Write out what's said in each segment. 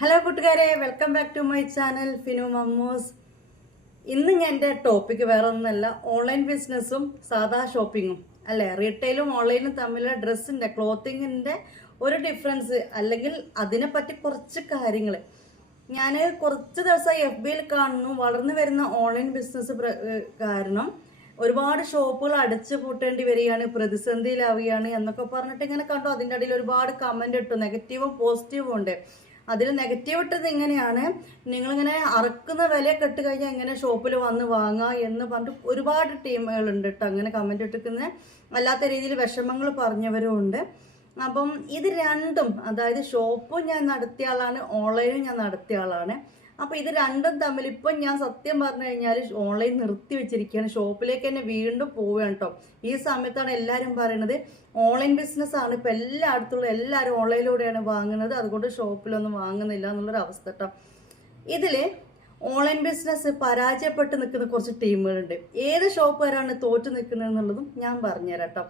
Hello കൂട്ടുകാരെ. Welcome back to my channel Finu Mammoos ഇന്ന് ഞാൻ എന്റെ ടോപ്പിക്ക് വേറെ ഒന്നല്ല ഓൺലൈൻ ബിസിനസ്സും സാധാ ഷോപ്പിങ്ങും അല്ലേ? റീറ്റെയിലും ഓൺലൈനും തമ്മിലുള്ള ഡ്രസ്സിന്റെ ക്ലോത്തിങ്ങിന്റെ ഒരു ഡിഫറൻസ് അല്ലെങ്കിൽ അതിനെപ്പറ്റി കുറച്ച് കാര്യങ്ങൾ. ഞാൻ കുറച്ച് ദിവസമായി എഫ് ബിയിൽ കാണുന്നു. വളർന്നു വരുന്ന ഓൺലൈൻ ബിസിനസ് കാരണം ഒരുപാട് ഷോപ്പുകൾ അടച്ചു പൂട്ടേണ്ടി വരികയാണ് പ്രതിസന്ധിയിലാവുകയാണ് എന്നൊക്കെ പറഞ്ഞിട്ട് ഇങ്ങനെ കണ്ടു. അതിന്റെ ഇടയിൽ ഒരുപാട് കമന്റ് ഇട്ടു. നെഗറ്റീവും പോസിറ്റീവും ഉണ്ട്. അതിൽ നെഗറ്റീവ് ഇട്ടത് ഇങ്ങനെയാണ്. നിങ്ങളിങ്ങനെ അറക്കുന്ന വില കെട്ട് കഴിഞ്ഞാൽ എങ്ങനെ ഷോപ്പിൽ വന്ന് വാങ്ങുക എന്ന് പറഞ്ഞിട്ട് ഒരുപാട് ടീമുകളുണ്ട് കേട്ടോ അങ്ങനെ കമന്റ് ഇട്ടിരിക്കുന്ന. അല്ലാത്ത രീതിയിൽ വിഷമങ്ങൾ പറഞ്ഞവരും ഉണ്ട്. അപ്പം ഇത് രണ്ടും അതായത് ഷോപ്പും ഞാൻ നടത്തിയ ആളാണ് ഓൺലൈനും ഞാൻ നടത്തിയ ആളാണ്. അപ്പം ഇത് രണ്ടും തമ്മിൽ ഇപ്പം ഞാൻ സത്യം പറഞ്ഞു കഴിഞ്ഞാൽ ഓൺലൈൻ നിർത്തി വെച്ചിരിക്കുകയാണ്. ഷോപ്പിലേക്ക് തന്നെ വീണ്ടും പോവുകയാണ് കേട്ടോ ഈ സമയത്താണ് എല്ലാവരും പറയുന്നത് ഓൺലൈൻ ബിസിനസ് ആണ്. ഇപ്പൊ എല്ലായിടത്തുള്ള എല്ലാവരും ഓൺലൈനിലൂടെയാണ് വാങ്ങുന്നത്. അതുകൊണ്ട് ഷോപ്പിലൊന്നും വാങ്ങുന്നില്ല എന്നുള്ളൊരു അവസ്ഥ കേട്ടോ ഇതിൽ ഓൺലൈൻ ബിസിനസ് പരാജയപ്പെട്ട് നിൽക്കുന്ന കുറച്ച് ടീമുകളുണ്ട്. ഏത് ഷോപ്പുകാരാണ് തോറ്റു നിൽക്കുന്നത് എന്നുള്ളതും ഞാൻ പറഞ്ഞുതരാം കേട്ടോ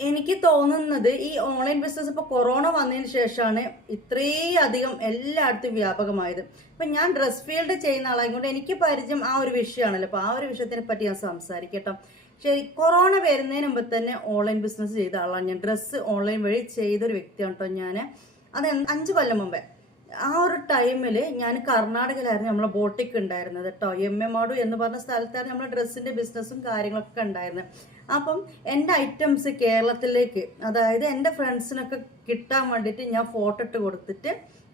എനിക്ക് തോന്നുന്നത് ഈ ഓൺലൈൻ ബിസിനസ് ഇപ്പോൾ കൊറോണ വന്നതിന് ശേഷമാണ് ഇത്രയും അധികം എല്ലായിടത്തും വ്യാപകമായത്. ഇപ്പൊ ഞാൻ ഡ്രസ് ഫീൽഡ് ചെയ്യുന്ന ആളായതുകൊണ്ട് എനിക്ക് പരിചയം ആ ഒരു വിഷയമാണല്ലോ. അപ്പോൾ ആ ഒരു വിഷയത്തിനെ പറ്റി ഞാൻ സംസാരിക്കട്ടോ ശരി കൊറോണ വരുന്നതിന് മുമ്പ് തന്നെ ഓൺലൈൻ ബിസിനസ് ചെയ്ത ആളാണ് ഞാൻ. ഡ്രസ്സ് ഓൺലൈൻ വഴി ചെയ്തൊരു വ്യക്തിയാണ് കേട്ടോ ഞാൻ അത് അഞ്ച് കൊല്ലം മുമ്പേ. ആ ഒരു ടൈമിൽ ഞാൻ കർണാടകയിലായിരുന്നു നമ്മളെ ബോട്ടിക് ഉണ്ടായിരുന്നത് കേട്ടോ എം എം ആടു എന്ന് പറഞ്ഞ സ്ഥലത്തായിരുന്നു നമ്മളെ ഡ്രസ്സിന്റെ ബിസിനസ്സും കാര്യങ്ങളൊക്കെ ഉണ്ടായിരുന്നത് അപ്പം എന്റെ ഐറ്റംസ് കേരളത്തിലേക്ക് അതായത് എന്റെ ഫ്രണ്ട്സിനൊക്കെ കിട്ടാൻ വേണ്ടിയിട്ട് ഞാൻ ഫോട്ടോ ഇട്ട് കൊടുത്തിട്ട്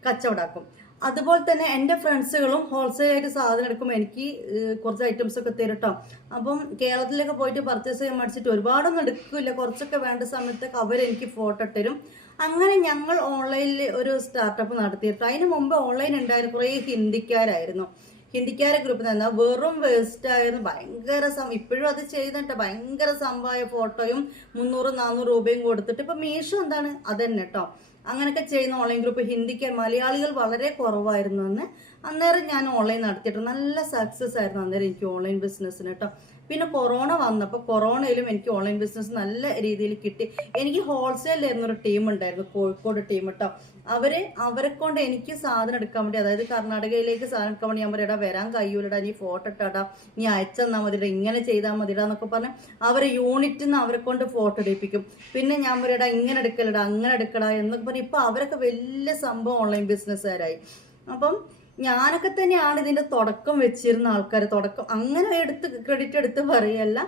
കച്ചവടാക്കും. അതുപോലെ തന്നെ എന്റെ ഫ്രണ്ട്സുകളും ഹോൾസെയിൽ ആയിട്ട് സാധനം എടുക്കുമ്പോൾ എനിക്ക് കുറച്ച് ഐറ്റംസ് ഒക്കെ തരട്ടോ അപ്പം കേരളത്തിലൊക്കെ പോയിട്ട് പർച്ചേസ് ചെയ്യാൻ മേടിച്ചിട്ട് ഒരുപാടൊന്നും എടുക്കില്ല. കുറച്ചൊക്കെ വേണ്ട സമയത്ത് അവർ എനിക്ക് ഫോട്ടോ തരും അങ്ങനെ ഞങ്ങൾ ഓൺലൈനിൽ ഒരു സ്റ്റാർട്ടപ്പ് നടത്തിയിട്ട് അതിന് മുമ്പ് ഓൺലൈൻ ഉണ്ടായിരുന്നു കുറേ ഹിന്ദിക്കാരായിരുന്നു. ഹിന്ദിക്കാരെ ഗ്രൂപ്പ് നിന്ന് വെറും വേസ്റ്റ് ആയിരുന്നു. ഭയങ്കര ഇപ്പോഴും അത് ചെയ്യുന്നുണ്ട്. ഭയങ്കര സംഭവമായ ഫോട്ടോയും മുന്നൂറ് നാനൂറ് രൂപയും കൊടുത്തിട്ട് ഇപ്പൊ മീഷോ എന്താണ്? അതന്നെ കേട്ടോ അങ്ങനെയൊക്കെ ചെയ്യുന്ന ഓൺലൈൻ ഗ്രൂപ്പ് ഹിന്ദിക്ക് മലയാളികൾ വളരെ കുറവായിരുന്നു അന്ന്. അന്നേരം ഞാൻ ഓൺലൈൻ നടത്തിയിട്ട് നല്ല സക്സസ് ആയിരുന്നു അന്നേരം എനിക്ക് ഓൺലൈൻ ബിസിനസ്സിന് കേട്ടോ പിന്നെ കൊറോണ വന്നപ്പോൾ കൊറോണയിലും എനിക്ക് ഓൺലൈൻ ബിസിനസ് നല്ല രീതിയിൽ കിട്ടി. എനിക്ക് ഹോൾസെയിലായിരുന്നു ഒരു ടീം ഉണ്ടായിരുന്നു കോഴിക്കോട് ടീം കേട്ടോ അവർ അവരെ കൊണ്ട് എനിക്ക് സാധനം എടുക്കാൻ വേണ്ടി അതായത് കർണാടകയിലേക്ക് സാധനം എടുക്കാൻ വേണ്ടി ഞാൻ പറയടാ വരാൻ കഴിയൂലടാ നീ ഫോട്ടോ ഇട്ടാടാ നീ അയച്ചെന്നാ മതിടാ ഇങ്ങനെ ചെയ്താൽ മതിടാ എന്നൊക്കെ പറഞ്ഞ് അവരെ യൂണിറ്റിൽ നിന്ന് അവരെ കൊണ്ട് ഫോട്ടോ എടുപ്പിക്കും പിന്നെ ഞാൻ പറയടാ ഇങ്ങനെ എടുക്കലടാ അങ്ങനെ എടുക്കടാ എന്നൊക്കെ പറഞ്ഞ് ഇപ്പൊ അവരൊക്കെ വലിയ സംഭവം ഓൺലൈൻ ബിസിനസ്സുകാരായി അപ്പം ഞാനൊക്കെ തന്നെയാണ് ഇതിന്റെ തുടക്കം വെച്ചിരുന്ന ആൾക്കാർ തുടക്കം അങ്ങനെ എടുത്ത് ക്രെഡിറ്റ് എടുത്ത് പറയല്ല.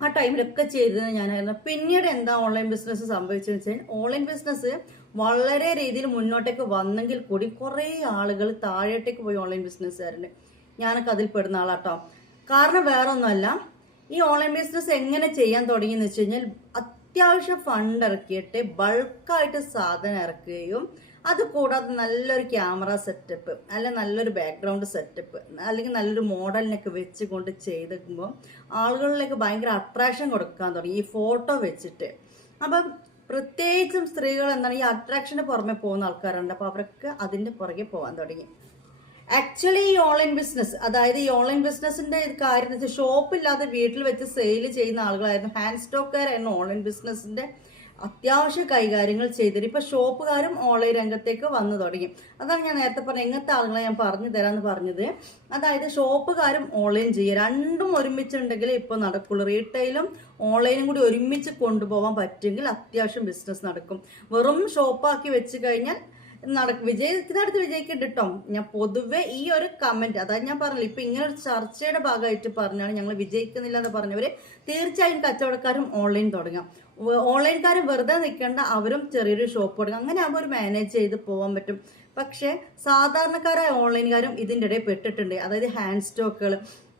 ആ ടൈമിലൊക്കെ ചെയ്തത് ഞാനായിരുന്നു. പിന്നീട് എന്താ ഓൺലൈൻ ബിസിനസ് സംഭവിച്ചതെന്ന് വെച്ചാൽ ഓൺലൈൻ ബിസിനസ് വളരെ രീതിയിൽ മുന്നോട്ടേക്ക് വന്നെങ്കിൽ കൂടി കുറേ ആളുകൾ താഴോട്ടേക്ക് പോയി ഓൺലൈൻ ബിസിനസ്സുകാരുണ്ട് ഞാനൊക്കെ അതിൽ പെടുന്ന ആളാട്ടോ. കാരണം വേറെ ഒന്നുമല്ല ഈ ഓൺലൈൻ ബിസിനസ് എങ്ങനെ ചെയ്യാൻ തുടങ്ങിയെന്ന് വെച്ച് കഴിഞ്ഞാൽ അത്യാവശ്യം ഫണ്ട് ഇറക്കിയിട്ട് ബൾക്കായിട്ട് സാധനം ഇറക്കുകയും അത് കൂടാതെ നല്ലൊരു ക്യാമറ സെറ്റപ്പ് അല്ലെ നല്ലൊരു ബാക്ക്ഗ്രൗണ്ട് സെറ്റപ്പ് അല്ലെങ്കിൽ നല്ലൊരു മോഡലിനൊക്കെ വെച്ചുകൊണ്ട് ചെയ്തുമ്പോൾ ആളുകളിലേക്ക് ഭയങ്കര അട്രാക്ഷൻ കൊടുക്കാൻ തുടങ്ങി. ഈ ഫോട്ടോ വെച്ചിട്ട്. അപ്പം പ്രത്യേകിച്ചും സ്ത്രീകൾ എന്താണ് ഈ അട്രാക്ഷന് പുറമെ പോകുന്ന ആൾക്കാരുണ്ട്. അപ്പോൾ അവർക്ക് അതിന്റെ പുറകെ പോകാൻ തുടങ്ങി. ആക്ച്വലി ഈ ഓൺലൈൻ ബിസിനസ് അതായത് ഈ ഓൺലൈൻ ബിസിനസിന്റെ കാര്യം ഷോപ്പ് ഇല്ലാതെ വീട്ടിൽ വെച്ച് സെയിൽ ചെയ്യുന്ന ആളുകളായിരുന്നു. ഹാൻഡ് സ്റ്റോക്കുകാരായിരുന്നു ഓൺലൈൻ ബിസിനസിന്റെ അത്യാവശ്യ കൈകാര്യങ്ങൾ ചെയ്തിട്ട് ഇപ്പൊ ഷോപ്പുകാരും ഓൺലൈൻ രംഗത്തേക്ക് വന്നു തുടങ്ങി. അതാണ് ഞാൻ നേരത്തെ പറഞ്ഞ ഇങ്ങനത്തെ ആളുകളെ ഞാൻ പറഞ്ഞു തരാന്ന് പറഞ്ഞത്. അതായത് ഷോപ്പുകാരും ഓൺലൈൻ ചെയ്യുക രണ്ടും ഒരുമിച്ചുണ്ടെങ്കിൽ ഇപ്പൊ നടക്കുള്ളൂ. റീറ്റെയിലും ഓൺലൈനും കൂടി ഒരുമിച്ച് കൊണ്ടുപോകാൻ പറ്റുമെങ്കിൽ അത്യാവശ്യം ബിസിനസ് നടക്കും. വെറും ഷോപ്പാക്കി വെച്ച് കഴിഞ്ഞാൽ നടക്കും വിജയത്തിനടുത്ത് വിജയിക്കുന്നുണ്ട് കേട്ടോ ഞാൻ പൊതുവെ ഈ ഒരു കമന്റ് അതായത് ഞാൻ പറഞ്ഞില്ല ഇപ്പൊ ഇങ്ങനെ ഒരു ചർച്ചയുടെ ഭാഗമായിട്ട് പറഞ്ഞാണ് ഞങ്ങൾ വിജയിക്കുന്നില്ല എന്ന് പറഞ്ഞവര് തീർച്ചയായും കച്ചവടക്കാരും ഓൺലൈൻ തുടങ്ങാം. ഓൺലൈൻകാർ വെറുതെ നിൽക്കേണ്ട അവരും ചെറിയൊരു ഷോപ്പ് തുടങ്ങാം. അങ്ങനെ ആകുമ്പോൾ ഒരു മാനേജ് ചെയ്ത് പോകാൻ പറ്റും. പക്ഷേ സാധാരണക്കാരായ ഓൺലൈൻകാരും ഇതിന്റെ ഇടയിൽ പെട്ടിട്ടുണ്ട്. അതായത് ഹാൻഡ് സ്റ്റോക്കുകൾ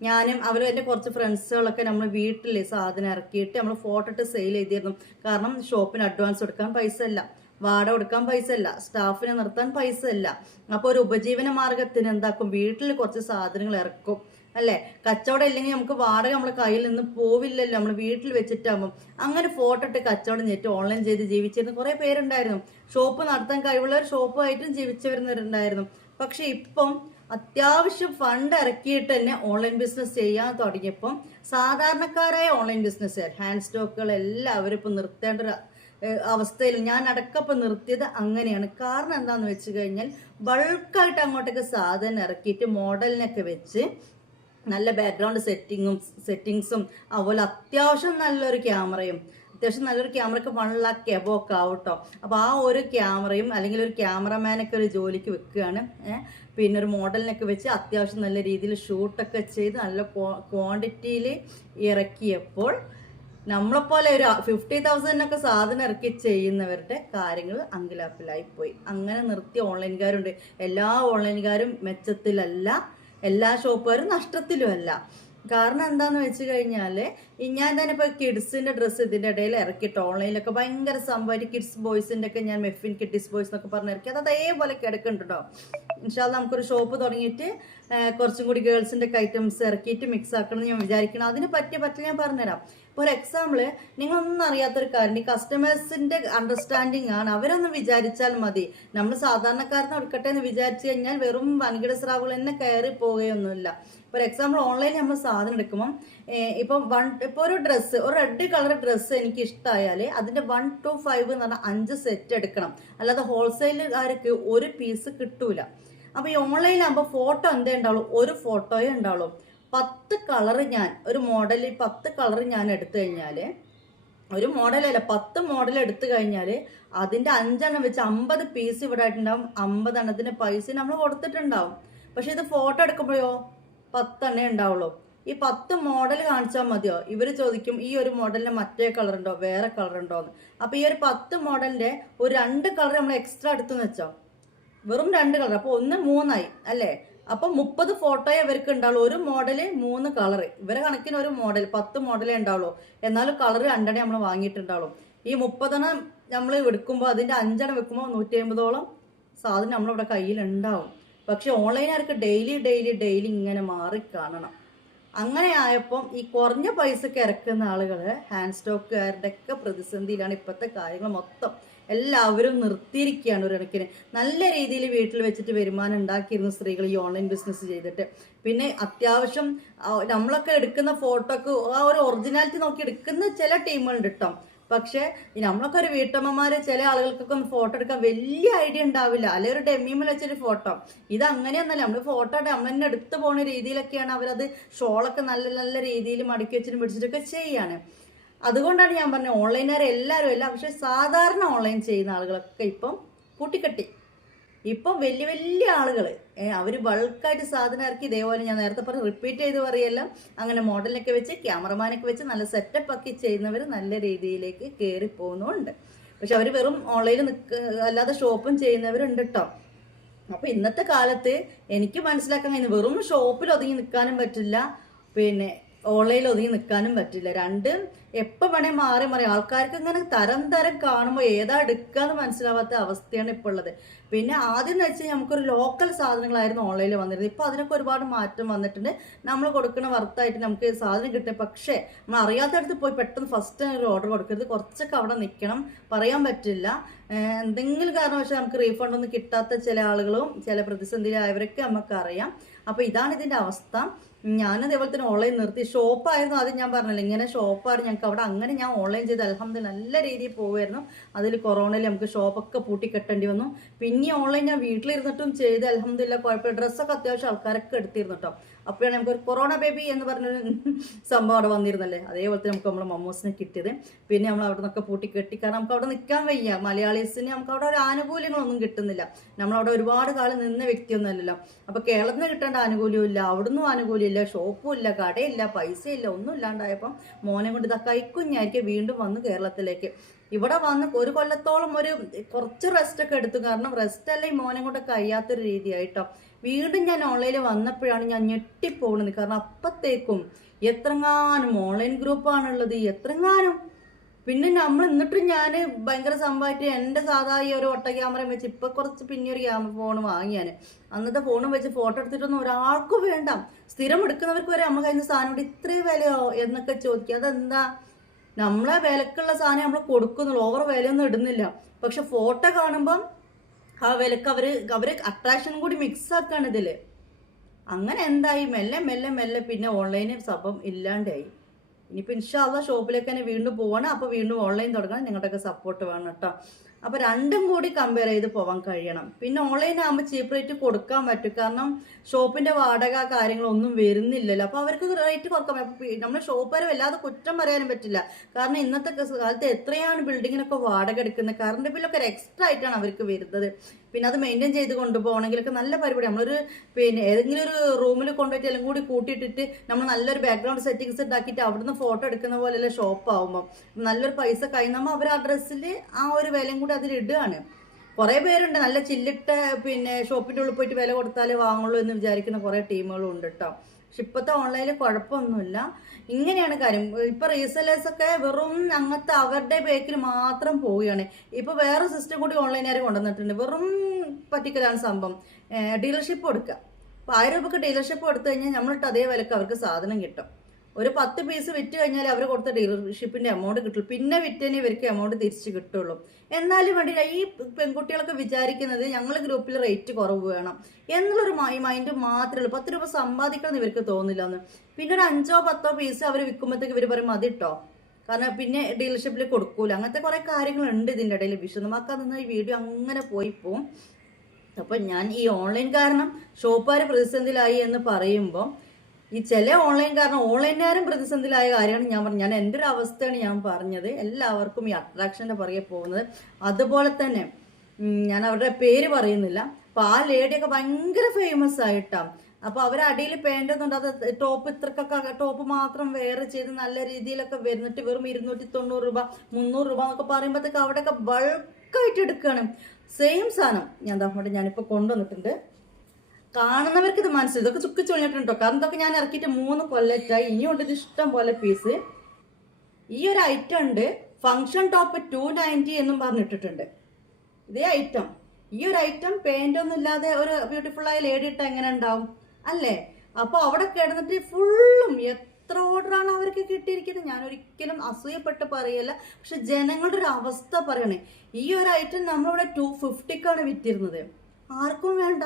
ഞാനും അവരും എന്റെ കുറച്ച് ഫ്രണ്ട്സുകളൊക്കെ നമ്മൾ വീട്ടിൽ സാധനം ഇറക്കിയിട്ട് നമ്മൾ ഫോട്ടോ ഇട്ട് സെയിൽ ചെയ്തിരുന്നു. കാരണം ഷോപ്പിന് അഡ്വാൻസ് കൊടുക്കാൻ പൈസ ഇല്ല. വാടക കൊടുക്കാൻ പൈസ ഇല്ല സ്റ്റാഫിനെ നിർത്താൻ പൈസ ഇല്ല അപ്പോൾ ഒരു ഉപജീവന മാർഗത്തിന് എന്താക്കും? വീട്ടിൽ കുറച്ച് സാധനങ്ങൾ ഇറക്കും അല്ലെ? കച്ചവടം ഇല്ലെങ്കിൽ നമുക്ക് വാടക നമ്മുടെ കയ്യിൽ നിന്ന് പോവില്ലല്ലോ. നമ്മൾ വീട്ടിൽ വെച്ചിട്ടാകുമ്പോൾ അങ്ങനെ ഫോട്ടോ ഇട്ട് കച്ചവടം ചെയ്തിട്ട് ഓൺലൈൻ ചെയ്ത് ജീവിച്ചിരുന്ന കുറേ പേരുണ്ടായിരുന്നു. ഷോപ്പ് നടത്താൻ കഴിവുള്ളവർ ഷോപ്പുമായിട്ടും ജീവിച്ചവരുന്നവരുണ്ടായിരുന്നു പക്ഷെ ഇപ്പം അത്യാവശ്യം ഫണ്ട് ഇറക്കിയിട്ട് തന്നെ ഓൺലൈൻ ബിസിനസ് ചെയ്യാൻ തുടങ്ങിയപ്പം സാധാരണക്കാരായ ഓൺലൈൻ ബിസിനസ്സുകാർ ഹാൻഡ് സ്റ്റോക്കുകൾ എല്ലാവരും ഇപ്പം നിർത്തേണ്ട ഒരു അവസ്ഥയിൽ ഞാൻ അടക്കപ്പം നിർത്തിയത് അങ്ങനെയാണ്. കാരണം എന്താന്ന് വെച്ച് കഴിഞ്ഞാൽ ബൾക്കായിട്ട് അങ്ങോട്ടേക്ക് സാധനം ഇറക്കിയിട്ട് മോഡലിനൊക്കെ വെച്ച് നല്ല ബാക്ക്ഗ്രൗണ്ട് സെറ്റിങ്ങും സെറ്റിങ്സും അതുപോലെ അത്യാവശ്യം നല്ലൊരു ക്യാമറയും അത്യാവശ്യം നല്ലൊരു ക്യാമറയ്ക്ക് വൺ ലാക്ക് എബോ ആവട്ടോ. അപ്പോൾ ആ ഒരു ക്യാമറയും അല്ലെങ്കിൽ ഒരു ക്യാമറമാനൊക്കെ ഒരു ജോലിക്ക് വെക്കുകയാണ്. പിന്നെ ഒരു മോഡലിനൊക്കെ വെച്ച് അത്യാവശ്യം നല്ല രീതിയിൽ ഷൂട്ടൊക്കെ ചെയ്ത് നല്ല ക്വാണ്ടിറ്റിയിൽ ഇറക്കിയപ്പോൾ നമ്മളെപ്പോലെ ഒരു ഫിഫ്റ്റി തൗസൻഡിനൊക്കെ സാധനം ഇറക്കി ചെയ്യുന്നവരുടെ കാര്യങ്ങൾ അങ്കിലാപ്പിലായി പോയി. അങ്ങനെ നിർത്തിയ ഓൺലൈൻകാരുണ്ട്. എല്ലാ ഓൺലൈൻകാരും മെച്ചത്തിലല്ല. എല്ലാ ഷോപ്പുകാരും നഷ്ടത്തിലും അല്ല കാരണം എന്താന്ന് വെച്ച് കഴിഞ്ഞാൽ ഈ ഞാൻ തന്നെ ഇപ്പൊ കിഡ്സിന്റെ ഡ്രസ്സ് ഇതിന്റെ ഇടയിൽ ഇറക്കിയിട്ട് ഓൺലൈനിലൊക്കെ ഭയങ്കര സംഭവമായിട്ട് കിഡ്സ് ബോയ്സിന്റെ ഒക്കെ ഞാൻ മെഫിൻ കിഡ്സ് ബോയ്സ് എന്നൊക്കെ പറഞ്ഞ് ഇറക്കി. അത് അതേപോലെ കിടക്കുന്നുണ്ടോ ഇൻഷാൽ നമുക്കൊരു ഷോപ്പ് തുടങ്ങിയിട്ട് കുറച്ചും കൂടി ഗേൾസിന്റെ ഒക്കെ ഐറ്റംസ് ഇറക്കിയിട്ട് മിക്സ് ആക്കണം എന്ന് ഞാൻ വിചാരിക്കണം അതിന് പറ്റിയ പറ്റില്ല ഞാൻ പറഞ്ഞുതരാം. ഇപ്പോൾ ഒരു എക്സാമ്പിൾ നിങ്ങളൊന്നും അറിയാത്തൊരു കാര്യം ഈ കസ്റ്റമേഴ്സിന്റെ അണ്ടർസ്റ്റാൻഡിങ് ആണ്. അവരൊന്ന് വിചാരിച്ചാൽ മതി. നമ്മൾ സാധാരണക്കാരനെ എടുക്കട്ടെ എന്ന് വിചാരിച്ചു കഴിഞ്ഞാൽ വെറും വൻകിട സ്രാവുകൾ തന്നെ കയറി പോവുകയൊന്നുമില്ല. ഫോർ എക്സാമ്പിൾ ഓൺലൈനിൽ നമ്മൾ സാധനം എടുക്കുമ്പം ഇപ്പം വൺ ഇപ്പോൾ ഒരു ഡ്രസ്സ് ഒരു റെഡ് കളർ ഡ്രസ്സ് എനിക്ക് ഇഷ്ടമായാൽ അതിന്റെ വൺ ടു ഫൈവ് എന്ന് പറഞ്ഞാൽ അഞ്ച് സെറ്റ് എടുക്കണം. അല്ലാതെ ഹോൾസെയിലുകാർക്ക് ഒരു പീസ് കിട്ടൂല. അപ്പോൾ ഈ ഓൺലൈനിലാകുമ്പോൾ ഫോട്ടോ എന്തേ ഉണ്ടാവുള്ളൂ ഒരു ഫോട്ടോയേ ഉണ്ടാവുള്ളൂ പത്ത് കളർ ഞാൻ ഒരു മോഡലിൽ പത്ത് കളർ ഞാൻ എടുത്തു കഴിഞ്ഞാൽ ഒരു മോഡലല്ല പത്ത് മോഡൽ എടുത്തു കഴിഞ്ഞാൽ അതിന്റെ അഞ്ചെണ്ണം വെച്ച് അമ്പത് പീസ് ഇവിടെ ആയിട്ടുണ്ടാവും. അമ്പതെണ്ണത്തിന് പൈസ നമ്മൾ കൊടുത്തിട്ടുണ്ടാവും. പക്ഷെ ഇത് ഫോട്ടോ എടുക്കുമ്പോഴോ? പത്തെണ്ണേ ഉണ്ടാവുള്ളൂ. ഈ പത്ത് മോഡൽ കാണിച്ചാൽ മതിയോ? ഇവർ ചോദിക്കും ഈ ഒരു മോഡലിന് മറ്റേ കളർ ഉണ്ടോ? വേറെ കളർ ഉണ്ടോ? എന്ന്. അപ്പൊ ഈ ഒരു പത്ത് മോഡലിന്റെ ഒരു രണ്ട് കളർ നമ്മൾ എക്സ്ട്രാ എടുത്തെന്ന് വെച്ചോ? വെറും രണ്ട് കളർ അപ്പൊ ഒന്ന് മൂന്നായി അല്ലേ? അപ്പൊ മുപ്പത് ഫോട്ടോയെ ഇവർക്ക് ഉണ്ടാവുള്ളൂ. ഒരു മോഡൽ മൂന്ന് കളർ ഇവരെ കണക്കിന് ഒരു മോഡൽ പത്ത് മോഡലേ ഉണ്ടാവുള്ളൂ. എന്നാലും കളർ രണ്ടെണ്ണേ നമ്മൾ വാങ്ങിയിട്ടുണ്ടാവുള്ളൂ ഈ മുപ്പതെണ്ണം നമ്മൾ എടുക്കുമ്പോൾ അതിന്റെ അഞ്ചെണ്ണം വെക്കുമ്പോൾ നൂറ്റി അമ്പതോളം സാധനം നമ്മളിവിടെ കയ്യിൽ ഉണ്ടാവും പക്ഷെ ഓൺലൈനുകാർക്ക് ഡെയിലി ഡെയിലി ഡെയിലി ഇങ്ങനെ മാറി കാണണം. അങ്ങനെ ആയപ്പം ഈ കുറഞ്ഞ പൈസക്ക് ഇറക്കുന്ന ആളുകൾ ഹാൻഡ് സ്റ്റോക്കുകാരുടെ ഒക്കെ പ്രതിസന്ധിയിലാണ് ഇപ്പോഴത്തെ കാര്യങ്ങൾ മൊത്തം. എല്ലാവരും നിർത്തിയിരിക്കുകയാണ് ഒരു നല്ല രീതിയിൽ വീട്ടിൽ വെച്ചിട്ട് വരുമാനം ഉണ്ടാക്കിയിരുന്നു സ്ത്രീകൾ ഈ ഓൺലൈൻ ബിസിനസ് ചെയ്തിട്ട്. പിന്നെ അത്യാവശ്യം നമ്മളൊക്കെ എടുക്കുന്ന ഫോട്ടോക്ക് ആ ഒരു ഒറിജിനാലിറ്റി നോക്കി എടുക്കുന്ന ചില ടീമുകളുണ്ട് കേട്ടോ പക്ഷേ നമ്മളൊക്കെ ഒരു വീട്ടമ്മമാര് ചില ആളുകൾക്കൊക്കെ ഫോട്ടോ എടുക്കാൻ വലിയ ഐഡിയ ഉണ്ടാവില്ല. അല്ലെ ഒരു ഡെമ്മിമിൽ വെച്ചൊരു ഫോട്ടോ ഇത് അങ്ങനെയൊന്നല്ല നമ്മൾ ഫോട്ടോ നമ്മൾ തന്നെ എടുത്തു രീതിയിലൊക്കെയാണ് അവരത് ഷോളൊക്കെ നല്ല നല്ല രീതിയിൽ മടക്കി വെച്ചിട്ട് പിടിച്ചിട്ടൊക്കെ ചെയ്യാണ്. അതുകൊണ്ടാണ് ഞാൻ പറഞ്ഞത് ഓൺലൈനുകാർ എല്ലാവരും അല്ല പക്ഷെ സാധാരണ ഓൺലൈൻ ചെയ്യുന്ന ആളുകളൊക്കെ ഇപ്പം കൂട്ടിക്കെട്ടി. ഇപ്പം വലിയ വലിയ ആളുകൾ അവർ ബൾക്കായിട്ട് സാധനം ഇറക്കി ഇതേപോലെ ഞാൻ നേരത്തെ പറഞ്ഞ് റിപ്പീറ്റ് ചെയ്ത് പറയല്ല. അങ്ങനെ മോഡലിനൊക്കെ വെച്ച് ക്യാമറമാനൊക്കെ വെച്ച് നല്ല സെറ്റപ്പ് ആക്കി ചെയ്യുന്നവർ നല്ല രീതിയിലേക്ക് കയറി പോകുന്നുണ്ട്. പക്ഷെ അവർ വെറും ഓൺലൈനിൽ നിൽക്ക അല്ലാതെ ഷോപ്പും ചെയ്യുന്നവരുണ്ട് കേട്ടോ അപ്പൊ ഇന്നത്തെ കാലത്ത് എനിക്ക് മനസ്സിലാക്കാൻ കഴിയുന്നത് വെറും ഷോപ്പിൽ ഒതുങ്ങി നിൽക്കാനും പറ്റില്ല. പിന്നെ ഓൺലൈനിൽ ഒതുങ്ങി നിൽക്കാനും പറ്റില്ല. രണ്ട് എപ്പോൾ വേണേ മാറി മാറി. ആൾക്കാർക്ക് ഇങ്ങനെ തരം തരം കാണുമ്പോൾ ഏതാ എടുക്കാന്ന് മനസ്സിലാവാത്ത അവസ്ഥയാണ് ഇപ്പോൾ ഉള്ളത്. പിന്നെ ആദ്യം എന്ന് വെച്ചാൽ നമുക്കൊരു ലോക്കൽ സാധനങ്ങളായിരുന്നു ഓൺലൈനിൽ വന്നിരുന്നത്. ഇപ്പൊ അതിനൊക്കെ ഒരുപാട് മാറ്റം വന്നിട്ടുണ്ട്. നമ്മൾ കൊടുക്കുന്ന വർത്തായിട്ട് നമുക്ക് സാധനം കിട്ടുക പക്ഷേ നമ്മൾ അറിയാത്തടത്ത് പോയി പെട്ടെന്ന് ഫസ്റ്റ് ഒരു ഓർഡർ കൊടുക്കരുത്. കുറച്ചൊക്കെ അവിടെ നിൽക്കണം പറയാൻ പറ്റില്ല. എന്തെങ്കിലും കാരണവശാൽ നമുക്ക് റീഫണ്ട് ഒന്നും കിട്ടാത്ത ചില ആളുകളും ചില പ്രതിസന്ധിയിലായവരൊക്കെ നമുക്കറിയാം. അപ്പോൾ ഇതാണ് ഇതിന്റെ അവസ്ഥ. ഞാൻ അതേപോലെ തന്നെ ഓൺലൈൻ നിർത്തി. ഷോപ്പായിരുന്നു അത് ഞാൻ പറഞ്ഞില്ല ഇങ്ങനെ ഷോപ്പായിരുന്നു ഞങ്ങൾക്ക് അവിടെ അങ്ങനെ ഞാൻ ഓൺലൈൻ ചെയ്ത് അലഹമ്മദ് നല്ല രീതിയിൽ പോകുമായിരുന്നു അതിൽ കൊറോണയിൽ നമുക്ക് ഷോപ്പൊക്കെ പൂട്ടിക്കെട്ടേണ്ടി വന്നു. പിന്നെ ഓൺലൈൻ ഞാൻ വീട്ടിലിരുന്നിട്ടും ചെയ്ത് അലഹമ്മദില്ല കുഴപ്പമില്ല. ഡ്രസ്സൊക്കെ അത്യാവശ്യം ആൾക്കാരൊക്കെ എടുത്തിരുന്നു കേട്ടോ അപ്പോഴാണ് നമുക്ക് ഒരു കൊറോണ ബേബി എന്ന് പറഞ്ഞൊരു സംഭവം അവിടെ വന്നിരുന്നല്ലേ? അതേപോലെ തന്നെ നമുക്ക് നമ്മുടെ മമ്മൂസിനെ കിട്ടിയത്. പിന്നെ നമ്മൾ അവിടെ നിന്നൊക്കെ പൂട്ടിക്കെട്ടി. കാരണം നമുക്ക് അവിടെ നിൽക്കാൻ വയ്യ. മലയാളീസിന് നമുക്ക് അവിടെ ഒരു ആനുകൂല്യങ്ങളൊന്നും കിട്ടുന്നില്ല. നമ്മളവിടെ ഒരുപാട് കാലം നിന്ന വ്യക്തിയൊന്നും അല്ലല്ലോ. അപ്പൊ കേരളത്തിൽ നിന്ന് കിട്ടേണ്ട ആനുകൂല്യം ഇല്ല ഷോപ്പും ഇല്ല കടയില്ല പൈസ ഇല്ല ഒന്നും ഇല്ലാണ്ടായപ്പം മോനെ കൊണ്ട് ഇതാ കൈക്കുഞ്ഞായിരിക്കും വീണ്ടും വന്ന് കേരളത്തിലേക്ക്. ഇവിടെ വന്ന് ഒരു കൊല്ലത്തോളം ഒരു കുറച്ച് റെസ്റ്റ് ഒക്കെ എടുത്തു. കാരണം റെസ്റ്റ് അല്ല മോനെ കൊണ്ട് കഴിയാത്തൊരു രീതിയായിട്ടോ. വീണ്ടും ഞാൻ ഓൺലൈനിൽ വന്നപ്പോഴാണ് ഞാൻ ഞെട്ടിപ്പോകുന്നത് കാരണം അപ്പത്തേക്കും എത്രങ്ങാനും ഓൺലൈൻ ഗ്രൂപ്പാണുള്ളത് എത്രങ്ങാനും പിന്നെ നമ്മൾ എന്നിട്ടും ഞാൻ ഭയങ്കര സംഭവമായിട്ട് എന്റെ സാധാ ഈ ഒരു ഒട്ട ക്യാമറ വെച്ച് ഇപ്പൊ കുറച്ച് പിന്നെ ഒരു ക്യാമറ ഫോൺ വാങ്ങിയാൽ അന്നത്തെ ഫോണും വെച്ച് ഫോട്ടോ എടുത്തിട്ടൊന്നും ഒരാൾക്കും വേണ്ട. സ്ഥിരം എടുക്കുന്നവർക്ക് വരെ നമ്മൾ കഴിഞ്ഞ സാധനം ഇത്രയും വിലയോ എന്നൊക്കെ ചോദിക്കുക. അതെന്താ? നമ്മളെ വിലക്കുള്ള സാധനം നമ്മൾ കൊടുക്കുന്നുള്ളൂ. ഓവർ വിലയൊന്നും ഇടുന്നില്ല. പക്ഷെ ഫോട്ടോ കാണുമ്പം ആ വിലക്ക് അവർ അവർ അട്രാക്ഷൻ കൂടി മിക്സ് ആക്കുകയാണ് ഇതിൽ അങ്ങനെ എന്തായി? മെല്ലെ മെല്ലെ മെല്ലെ പിന്നെ ഓൺലൈനിൽ സംഭവം ഇല്ലാണ്ടായി. ഇനിയിപ്പോൾ ഇൻഷാല്ല ഷോപ്പിലേക്ക് തന്നെ വീണ്ടും പോവാണ്. അപ്പോൾ വീണ്ടും ഓൺലൈൻ തുടങ്ങാൻ നിങ്ങളുടെയൊക്കെ സപ്പോർട്ട് വേണം കേട്ടോ അപ്പോൾ രണ്ടും കൂടി കമ്പയർ ചെയ്ത് പോകാൻ കഴിയണം. പിന്നെ ഓൺലൈൻ ആകുമ്പോൾ ചീപ്പ് റേറ്റ് കൊടുക്കാൻ പറ്റും. കാരണം ഷോപ്പിന്റെ വാടക കാര്യങ്ങളൊന്നും വരുന്നില്ലല്ലോ. അപ്പോൾ അവർക്ക് റേറ്റ് കുറയ്ക്കാൻ നമ്മൾ ഷോപ്പുകാരെ വല്ലാതെ കുറ്റം പറയാനും പറ്റില്ല. കാരണം ഇന്നത്തെ കാലത്ത് എത്രയാണ് ബിൽഡിങ്ങിനൊക്കെ വാടക എടുക്കുന്നത്? കറണ്ട് ബില്ലൊക്കെ ഒരു എക്സ്ട്രാ ആയിട്ടാണ് അവർക്ക് വരുന്നത്. പിന്നെ അത് മെയിന്റെയിൻ ചെയ്ത് കൊണ്ടുപോകണമെങ്കിലൊക്കെ നല്ല പരിപാടി. നമ്മളൊരു പിന്നെ ഏതെങ്കിലും ഒരു റൂമിൽ കൊണ്ടുപോയിട്ട് എല്ലാം കൂടി കൂട്ടിയിട്ടിട്ട് നമ്മൾ നല്ലൊരു ബാക്ക്ഗ്രൗണ്ട് സെറ്റിങ്സ് ഉണ്ടാക്കിയിട്ട് അവിടുന്ന് ഫോട്ടോ എടുക്കുന്ന പോലെയുള്ള ഷോപ്പ് ആകുമ്പോൾ നല്ലൊരു പൈസ കഴിഞ്ഞാൽ അവർ ആ ഡ്രസ്സിൽ ആ ഒരു വിലയും കൂടി അതിലിടുകയാണ് കുറേ പേരുണ്ട്. നല്ല ചില്ലിട്ട പിന്നെ ഷോപ്പിന്റെ ഉള്ളിൽ പോയിട്ട് വില കൊടുത്താലേ വാങ്ങുള്ളൂ എന്ന് വിചാരിക്കുന്ന കുറേ ടീമുകളും ഉണ്ട് കേട്ടോ പക്ഷെ ഇപ്പോഴത്തെ ഓൺലൈനിൽ കുഴപ്പമൊന്നുമില്ല. ഇങ്ങനെയാണ് കാര്യം. ഇപ്പൊ റീസെല്ലേഴ്സ് ഒക്കെ വെറും അങ്ങനത്തെ അവരുടെ ബേക്കിൽ മാത്രം പോവുകയാണ്. ഇപ്പൊ വേറെ സിസ്റ്റം കൂടി ഓൺലൈനുകാർ കൊണ്ടുവന്നിട്ടുണ്ട്? വെറും പറ്റിക്കലാണ് സംഭവം. ഡീലർഷിപ്പ് കൊടുക്കുക അപ്പൊ ആയിരം രൂപക്ക് ഡീലർഷിപ്പ് കൊടുത്തു കഴിഞ്ഞാൽ നമ്മളിട്ട് അതേ വിലക്ക് അവർക്ക് സാധനം കിട്ടും. ഒരു പത്ത് പീസ് വിറ്റ് കഴിഞ്ഞാൽ അവർ കൊടുത്ത ഡീലർഷിപ്പിന്റെ എമൗണ്ട് കിട്ടുള്ളൂ. പിന്നെ വിറ്റേനെ ഇവർക്ക് എമൗണ്ട് തിരിച്ച് കിട്ടുള്ളൂ. എന്നാലും വേണ്ടിയില്ല ഈ പെൺകുട്ടികളൊക്കെ വിചാരിക്കുന്നത് ഞങ്ങൾ ഗ്രൂപ്പിൽ റേറ്റ് കുറവ് വേണം എന്നുള്ളൊരു മൈൻഡ് മാത്രമേ ഉള്ളൂ. പത്ത് രൂപ സമ്പാദിക്കണം ഇവർക്ക് തോന്നില്ല എന്ന് പിന്നെ ഒരു അഞ്ചോ പത്തോ പീസ് അവർ വിൽക്കുമ്പോഴത്തേക്ക് ഇവർ പറയും മതി കേട്ടോ കാരണം പിന്നെ ഡീലർഷിപ്പിൽ കൊടുക്കൂല. അങ്ങനത്തെ കുറെ കാര്യങ്ങളുണ്ട് ഇതിന്റെ ഇടയിൽ വിശദമാക്കാൻ നിന്ന് ഈ വീഡിയോ അങ്ങനെ പോയി പോകും അപ്പൊ ഞാൻ ഈ ഓൺലൈൻ കാരണം ഷോപ്പുകാർ പ്രതിസന്ധിയിലായി എന്ന് പറയുമ്പോൾ ഈ ചില ഓൺലൈൻ കാരണം ഓൺലൈനുകാരും പ്രതിസന്ധിയിലായ കാര്യമാണ് ഞാൻ പറഞ്ഞത് ഞാൻ എന്റെ ഒരു അവസ്ഥയാണ് ഞാൻ പറഞ്ഞത്. എല്ലാവർക്കും ഈ അട്രാക്ഷന്റെ പുറകെ പോകുന്നത്. അതുപോലെ തന്നെ ഞാൻ അവരുടെ പേര് പറയുന്നില്ല. അപ്പൊ ആ ലേഡിയൊക്കെ ഭയങ്കര ഫേമസ് ആയിട്ടാണ് അപ്പോൾ അവർ അടിയിൽ പേന്റൊന്നുണ്ട് അത് ടോപ്പ് ഇത്രക്കൊക്കെ ടോപ്പ് മാത്രം വേറെ ചെയ്ത് നല്ല രീതിയിലൊക്കെ വരുന്നിട്ട് വെറും ഇരുന്നൂറ്റി തൊണ്ണൂറ് രൂപ മുന്നൂറ് രൂപ എന്നൊക്കെ പറയുമ്പോഴത്തേക്ക് അവിടെയൊക്കെ ബൾക്കായിട്ട് എടുക്കുകയാണ് സെയിം സാധനം. ഞാൻ അങ്ങോട്ട് ഞാനിപ്പോൾ കൊണ്ടുവന്നിട്ടുണ്ട്. കാണുന്നവർക്ക് ഇത് മനസ്സിലായി ഇതൊക്കെ ചുക്കി ചൊല്ലിട്ടുണ്ടോ കാരണം ഇതൊക്കെ ഞാൻ ഇറക്കിയിട്ട് മൂന്ന് കൊല്ലറ്റായി. ഇനിയുണ്ട് ഇത് ഇഷ്ടം പോലെ പീസ് ഈ ഒരു ഐറ്റം ഉണ്ട്. ഫങ്ഷൻ ടോപ്പ് ടു നയന്റി എന്നും പറഞ്ഞിട്ടിട്ടുണ്ട്. ഇതേ ഐറ്റം ഈ ഒരു ഐറ്റം പെയിന്റ് ഒന്നും ഇല്ലാതെ ഒരു ബ്യൂട്ടിഫുൾ ആയ ലേഡി ഇട്ട എങ്ങനെ ഉണ്ടാവും? അല്ലേ? അപ്പൊ അവിടെ കിടന്നിട്ട് ഫുള്ളും എത്ര ഓർഡറാണ് അവർക്ക് കിട്ടിയിരിക്കുന്നത്? ഞാൻ ഒരിക്കലും അസൂയപ്പെട്ട് പറയല്ല. പക്ഷെ ജനങ്ങളുടെ ഒരു അവസ്ഥ പറയണേ. ഈ ഒരു ഐറ്റം നമ്മളിവിടെ ടു ഫിഫ്റ്റിക്കാണ് വിറ്റിരുന്നത്. ആർക്കും വേണ്ട.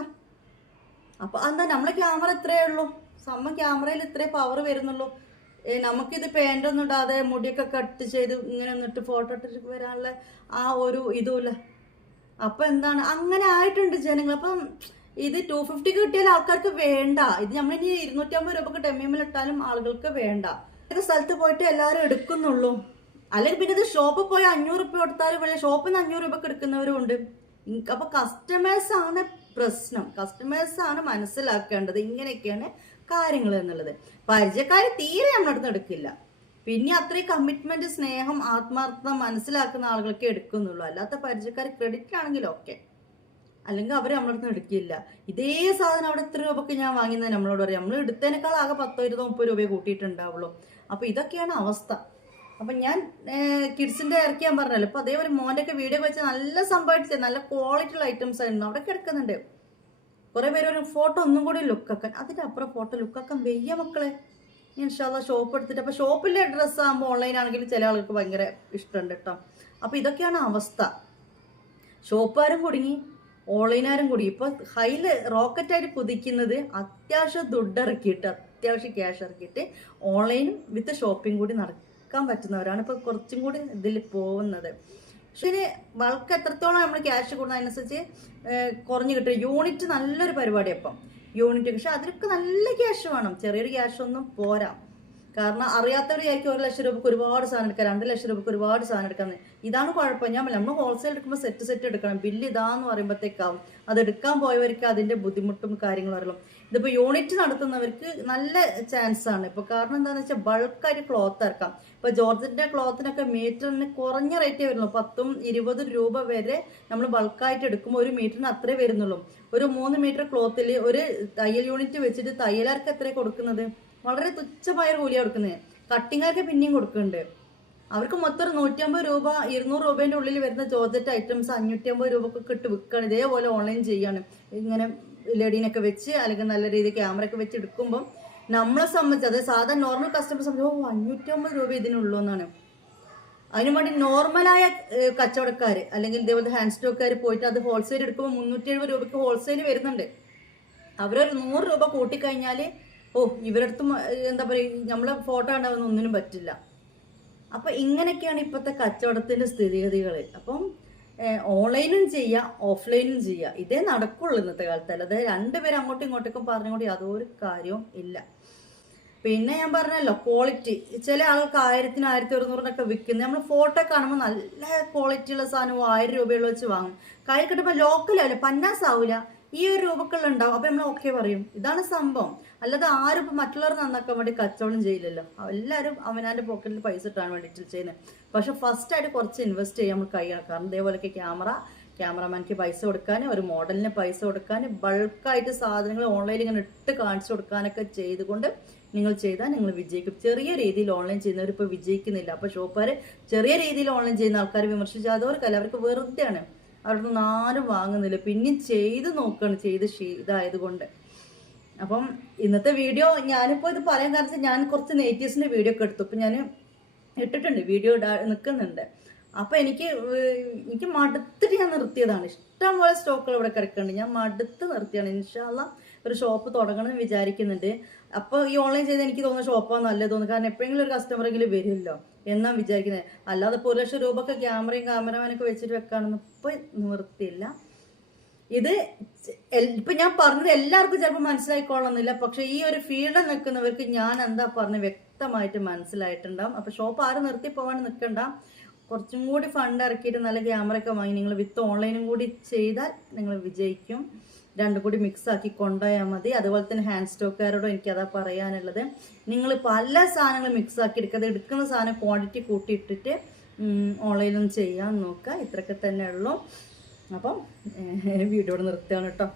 അപ്പൊ എന്താ നമ്മളെ ക്യാമറ ഇത്രയേ ഉള്ളൂ. സമ്മ ക്യാമറയിൽ ഇത്രേ പവർ വരുന്നുള്ളൂ. നമുക്കിത് ഒന്നും ഇടാതെ മുടിയൊക്കെ കട്ട് ചെയ്ത് ഇങ്ങനെ നിന്നിട്ട് ഫോട്ടോ ഇട്ടിട്ട് വരാനുള്ള ആ ഒരു ഇതുമില്ല അപ്പൊ എന്താണ് അങ്ങനെ ആയിട്ടുണ്ട് ജനങ്ങൾ അപ്പം ഇത് ടു ഫിഫ്റ്റിക്ക് കിട്ടിയാൽ ആൾക്കാർക്ക് വേണ്ട. ഇത് നമ്മളിനി ഇരുന്നൂറ്റമ്പത് രൂപക്ക് ടെമ്മിമിൽ ഇട്ടാലും ആളുകൾക്ക് വേണ്ട. ഏത് സ്ഥലത്ത് പോയിട്ട് എല്ലാവരും എടുക്കുന്നുള്ളൂ. അല്ലെങ്കിൽ പിന്നെ ഇത് ഷോപ്പിൽ പോയി അഞ്ഞൂറ് രൂപ കൊടുത്താലും ഷോപ്പിൽ നിന്ന് അഞ്ഞൂറ് രൂപക്ക് എടുക്കുന്നവരും ഉണ്ട്. അപ്പൊ കസ്റ്റമേഴ്സ് ആണ് പ്രശ്നം. കസ്റ്റമേഴ്സ് ആണ് മനസ്സിലാക്കേണ്ടത് ഇങ്ങനെയൊക്കെയാണ് കാര്യങ്ങൾ എന്നുള്ളത്. പരിചയക്കാർ തീരെ നമ്മളടുത്ത് എടുക്കില്ല. പിന്നെ അത്രയും കമ്മിറ്റ്മെന്റ് സ്നേഹം ആത്മാർത്ഥത മനസ്സിലാക്കുന്ന ആളുകൾക്ക് എടുക്കുന്നുള്ളൂ. അല്ലാത്ത പരിചയക്കാർ ക്രെഡിറ്റ് ആണെങ്കിൽ ഓക്കെ അല്ലെങ്കിൽ അവർ നമ്മളടുത്ത് എടുക്കില്ല. ഇതേ സാധനം അവിടെ എത്ര രൂപക്ക് ഞാൻ വാങ്ങിയത് നമ്മളോട് പറയാം. നമ്മൾ എടുത്തതിനേക്കാൾ ആകെ പത്തോ ഇരുപതോ മുപ്പത് രൂപയെ കൂട്ടിയിട്ടുണ്ടാവുള്ളൂ. അപ്പൊ ഇതൊക്കെയാണ് അവസ്ഥ. അപ്പൊ ഞാൻ കിഡ്സിന്റെ ഇറക്കിയാൻ പറഞ്ഞല്ലോ. അപ്പോൾ അതേപോലെ മോന്റെയൊക്കെ വീഡിയോ വെച്ച് നല്ല സംഭവിച്ചത് നല്ല ക്വാളിറ്റി ഉള്ള ഐറ്റംസ് ആയിരുന്നു. അവിടെ കിടക്കുന്നുണ്ട്. കുറേ പേര് ഒരു ഫോട്ടോ ഒന്നും കൂടി ലുക്കാക്കാൻ അതിന്റെ അപ്പുറം ഫോട്ടോ ലുക്കാക്കാൻ വെയ്യ മക്കളെ. ഞാൻ ഇൻഷാല്ല ഷോപ്പ് എടുത്തിട്ട്. അപ്പോൾ ഷോപ്പിലെ ഡ്രസ്സ് ആകുമ്പോൾ ഓൺലൈൻ ആണെങ്കിൽ ചില ആൾക്ക് ഭയങ്കര ഇഷ്ടമുണ്ട് കേട്ടോ അപ്പോൾ ഇതൊക്കെയാണ് അവസ്ഥ. ഷോപ്പുകാരും കുടുങ്ങി. ഓൺലൈനാരും കൂടി ഇപ്പൊ ഹൈൽ റോക്കറ്റായിട്ട് കുതിക്കുന്നത് അത്യാവശ്യം ദുഡ് ഇറക്കിയിട്ട് അത്യാവശ്യം ക്യാഷ് ഇറക്കിയിട്ട് ഓൺലൈനും വിത്ത് ഷോപ്പിംഗ് കൂടി നടക്കാൻ പറ്റുന്നവരാണ് ഇപ്പൊ കുറച്ചും കൂടി ഇതിൽ പോകുന്നത്. ഇതിന് വൾക്ക് എത്രത്തോളം നമ്മൾ ക്യാഷ് കൂടുന്ന അതിനനുസരിച്ച് കുറഞ്ഞു കിട്ടും. യൂണിറ്റ് നല്ലൊരു പരിപാടി അപ്പം. യൂണിറ്റ് പക്ഷെ അതിനൊക്കെ നല്ല ക്യാഷ് വേണം. ചെറിയൊരു ക്യാഷ് ഒന്നും പോരാ. കാരണം അറിയാത്തവരായിരിക്കും ഒരു ലക്ഷം രൂപക്ക് ഒരുപാട് സാധനം എടുക്കാം രണ്ട് ലക്ഷം രൂപക്ക് ഒരുപാട് സാധനം എടുക്കാം ഇതാണ് കുഴപ്പം. ഞാൻ നമ്മൾ ഹോൾസെയിൽ എടുക്കുമ്പോൾ സെറ്റ് സെറ്റ് എടുക്കണം. ബില്ല് ഇതാന്ന് പറയുമ്പോഴത്തേക്കാവും അത് എടുക്കാൻ പോയവർക്ക് അതിന്റെ ബുദ്ധിമുട്ടും കാര്യങ്ങളും അറിയണം ഇതിപ്പോ യൂണിറ്റ് നടത്തുന്നവർക്ക് നല്ല ചാൻസ് ആണ്. ഇപ്പൊ കാരണം എന്താണെന്ന് വെച്ചാൽ ബൾക്കായിട്ട് ക്ലോത്ത് ഇറക്കാം ഇപ്പൊ ജോർജറ്റിന്റെ ക്ലോത്തിനൊക്കെ മീറ്ററിന് കുറഞ്ഞ റേറ്റേ വരുന്നുള്ളൂ. പത്തും ഇരുപതും രൂപ വരെ നമ്മൾ ബൾക്കായിട്ട് എടുക്കുമ്പോൾ ഒരു മീറ്ററിന് അത്രേ വരുന്നുള്ളൂ. ഒരു മൂന്ന് മീറ്റർ ക്ലോത്തിൽ ഒരു തയ്യൽ യൂണിറ്റ് വെച്ചിട്ട് തയ്യലാർക്ക് എത്ര കൊടുക്കുന്നത്? വളരെ തുച്ഛമായ കൂലിയാണ് കൊടുക്കുന്നത്. കട്ടിങ്ങാർക്ക് പിന്നെയും കൊടുക്കുന്നുണ്ട്. അവർക്ക് മൊത്തം ഒരു നൂറ്റമ്പത് രൂപ ഇരുന്നൂറ് രൂപേന്റെ ഉള്ളിൽ വരുന്ന ജോർജറ്റ് ഐറ്റംസ് അഞ്ഞൂറ്റി അമ്പത് രൂപക്കൊക്കെ ഇട്ട് വിൽക്കുകയാണ് ഇതേപോലെ ഓൺലൈൻ ചെയ്യാണ്. ഇങ്ങനെ ലെഡീനൊക്കെ വെച്ച് അല്ലെങ്കിൽ നല്ല രീതിയിൽ ക്യാമറ ഒക്കെ വെച്ച് എടുക്കുമ്പോൾ നമ്മളെ സംബന്ധിച്ച് അതായത് സാധാരണ നോർമൽ കസ്റ്റമറെ സംബന്ധിച്ച് ഓ അഞ്ഞൂറ്റമ്പത് രൂപ ഇതിനുള്ളൂ എന്നാണ്. അതിനു വേണ്ടി നോർമലായ കച്ചവടക്കാർ അല്ലെങ്കിൽ ഇതേപോലത്തെ ഹാൻഡ് സ്റ്റോക്കാർ പോയിട്ട് അത് ഹോൾസെയിൽ എടുക്കുമ്പോൾ മുന്നൂറ്റി എഴുപത് രൂപയ്ക്ക് ഹോൾസെയിൽ വരുന്നുണ്ട്. അവരൊരു നൂറ് രൂപ കൂട്ടിക്കഴിഞ്ഞാൽ ഓ ഇവരടുത്തും എന്താ പറയുക നമ്മളെ ഫോട്ടോ ഉണ്ടാവുന്ന ഒന്നിനും പറ്റില്ല. അപ്പം ഇങ്ങനെയൊക്കെയാണ് ഇപ്പോഴത്തെ കച്ചവടത്തിന്റെ സ്ഥിതിഗതികൾ അപ്പം ഓൺലൈനും ചെയ്യാം ഓഫ്ലൈനും ചെയ്യാം. ഇതേ നടക്കുള്ളൂ ഇന്നത്തെ കാലത്ത് അല്ലാതെ രണ്ടുപേരും അങ്ങോട്ടും ഇങ്ങോട്ടേക്കും പറഞ്ഞുകൊണ്ട് യാതൊരു കാര്യവും ഇല്ല. പിന്നെ ഞാൻ പറഞ്ഞല്ലോ ക്വാളിറ്റി ചില ആൾക്ക് ആയിരത്തിന് ആയിരത്തി ഒരുന്നൂറിനൊക്കെ വിൽക്കുന്നത് നമ്മൾ ഫോട്ടോ കാണുമ്പോൾ നല്ല ക്വാളിറ്റിയുള്ള സാധനം ആയിരം രൂപയുള്ള വെച്ച് വാങ്ങും. കൈ കിട്ടുമ്പോൾ ലോക്കലല്ലേ പന്നാസ് ആവില്ല ഈ ഒരു രൂപക്കുള്ള ഉണ്ടാവും. അപ്പൊ നമ്മൾ ഓക്കെ പറയും. ഇതാണ് സംഭവം. അല്ലാതെ ആരും ഇപ്പൊ മറ്റുള്ളവർ നന്നാക്കാൻ വേണ്ടി കച്ചവടം ചെയ്യില്ലല്ലോ. എല്ലാവരും അവനാന്റെ പോക്കറ്റിൽ പൈസ ഇട്ടാൻ വേണ്ടിയിട്ട് ചെയ്യുന്നത് പക്ഷെ ഫസ്റ്റ് ആയിട്ട് കുറച്ച് ഇൻവെസ്റ്റ് ചെയ്യാൻ നമ്മൾ കഴിയണം കാരണം ഇതേപോലെയൊക്കെ ക്യാമറ ക്യാമറമാൻക്ക് പൈസ കൊടുക്കാൻ ഒരു മോഡലിന് പൈസ കൊടുക്കാൻ ബൾക്കായിട്ട് സാധനങ്ങൾ ഓൺലൈനിൽ ഇങ്ങനെ ഇട്ട് കാണിച്ചു കൊടുക്കാനൊക്കെ ചെയ്തുകൊണ്ട് നിങ്ങൾ ചെയ്താൽ നിങ്ങൾ വിജയിക്കും. ചെറിയ രീതിയിൽ ഓൺലൈൻ ചെയ്യുന്നവർ ഇപ്പോൾ വിജയിക്കുന്നില്ല. അപ്പോൾ ഷോപ്പുകാർ ചെറിയ രീതിയിൽ ഓൺലൈൻ ചെയ്യുന്ന ആൾക്കാർ വിമർശിച്ചാതവർക്കല്ല അവർക്ക് വെറുതെയാണ്. അവരുടെ നിന്ന് ആരും വാങ്ങുന്നില്ല. പിന്നെയും ചെയ്ത് നോക്കുകയാണ് ചെയ്ത് ഇതായതുകൊണ്ട്. അപ്പം ഇന്നത്തെ വീഡിയോ ഞാനിപ്പോൾ ഇത് പറയാൻ കാരണം ഞാൻ കുറച്ച് നേറ്റീവ്സിന്റെ വീഡിയോ ഒക്കെ എടുത്തു. അപ്പം ഞാൻ ഇട്ടിട്ടുണ്ട്. വീഡിയോ ഇടാ നിൽക്കുന്നുണ്ട് അപ്പം എനിക്ക് എനിക്ക് മടുത്തിട്ട് ഞാൻ നിർത്തിയതാണ്. ഇഷ്ടം പോലെ സ്റ്റോക്കുകൾ ഇവിടെ കിടക്കുന്നുണ്ട്. ഞാൻ മടുത്ത് നിർത്തിയാണ്. ഇൻഷാല്ല ഒരു ഷോപ്പ് തുടങ്ങണമെന്ന് വിചാരിക്കുന്നുണ്ട്. അപ്പോൾ ഈ ഓൺലൈൻ ചെയ്ത് എനിക്ക് തോന്നുന്ന ഷോപ്പാണ് നല്ലത് തോന്നുന്നു. കാരണം എപ്പോഴെങ്കിലും ഒരു കസ്റ്റമറെങ്കിലും വരുമല്ലോ. എന്നാ വിചാരിക്കുന്നത് അല്ലാതെ ഇപ്പോൾ ഒരു ലക്ഷം രൂപക്ക് ക്യാമറയും ക്യാമറമാനൊക്കെ വെച്ചിട്ട് വെക്കാണെന്ന് ഇപ്പം നിവൃത്തിയില്ല. ഇത് ഇപ്പം ഞാൻ പറഞ്ഞത് എല്ലാവർക്കും ചിലപ്പോൾ മനസ്സിലായിക്കൊള്ളുന്നില്ല പക്ഷെ ഈ ഒരു ഫീൽഡിൽ നിൽക്കുന്നവർക്ക് ഞാൻ എന്താ പറഞ്ഞ് വ്യക്തമായിട്ട് മനസ്സിലായിട്ടുണ്ടാവും. അപ്പൊ ഷോപ്പ് ആരും നിർത്തി പോകാൻ നിൽക്കണ്ട. കുറച്ചും കൂടി ഫണ്ട് ഇറക്കിയിട്ട് നല്ല ക്യാമറ ഒക്കെ വാങ്ങി നിങ്ങൾ വിത്ത് ഓൺലൈനും കൂടി ചെയ്താൽ നിങ്ങൾ വിജയിക്കും. രണ്ടും കൂടി മിക്സ് ആക്കി കൊണ്ടുപോയാൽ മതി. അതുപോലെ തന്നെ ഹാൻഡ് സ്റ്റോക്കുകാരോടും എനിക്കതാ പറയാനുള്ളത്. നിങ്ങൾ പല സാധനങ്ങളും മിക്സ് ആക്കി എടുക്കാതെ എടുക്കുന്ന സാധനം ക്വാണ്ടിറ്റി കൂട്ടിയിട്ടിട്ട് ഓൺലൈനിലും ചെയ്യാൻ നോക്കുക. ഇത്രയൊക്കെ തന്നെ ഉള്ളൂ അപ്പം വീഡിയോ നിർത്തുകയാണ് കേട്ടോ.